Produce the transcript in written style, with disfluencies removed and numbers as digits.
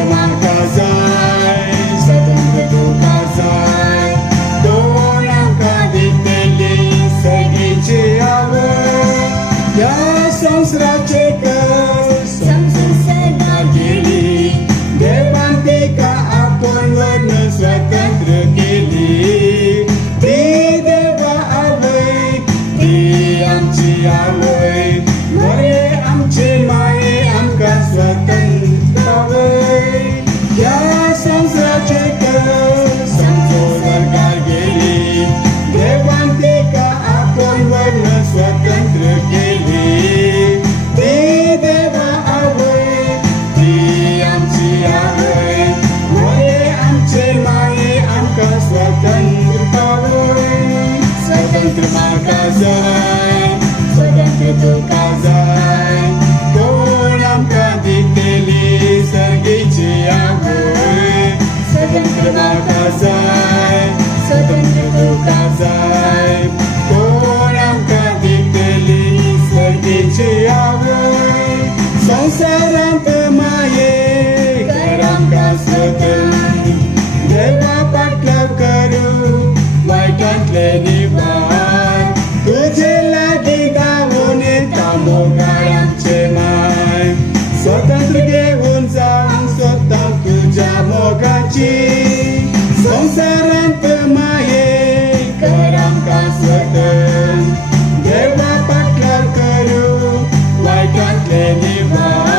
स्वतंत्र माका जाय, स्वतंत्र तुका जाय. दोन आमका दितेली सगळीची आवय, या संसाराचे कस समजून सदा गेली. देवान तिका आपण वर्ण स्वतंत्र केली. ती देवा आवय, ती आमची आवय. मरे आमची माये आमका स्वतंत्र आवय. या संसाराचे कस समजून सदा गेली. देवान तिका आपण वर्ण स्वतंत्र केली. ती देवा आवय, ती आमची आवय. मरे आमचे माये आमका स्वतंत्र आवय. स्वतंत्र माका जाय, स्वतंत्र तुका जाय. कोण आमका दितेली सगळीची आवय. स्वतंत्र माका जाय, स्वतंत्र तुका जाय. कोण आमका दितेली सगळीची आवय. संसारांत माये कर आमका स्वतंत्र. देवा पाटलाव करू वाईटांतले निवार. तुझे लागी गावून येता मोगाळ आमचे माय. स्वतंत्र घेऊन जाऊन स्वतः तुझ्या मोगाची. संसारांत माये कर आमका स्वतंत्र. देवा पाटलाव करू वाईटांतले निवार.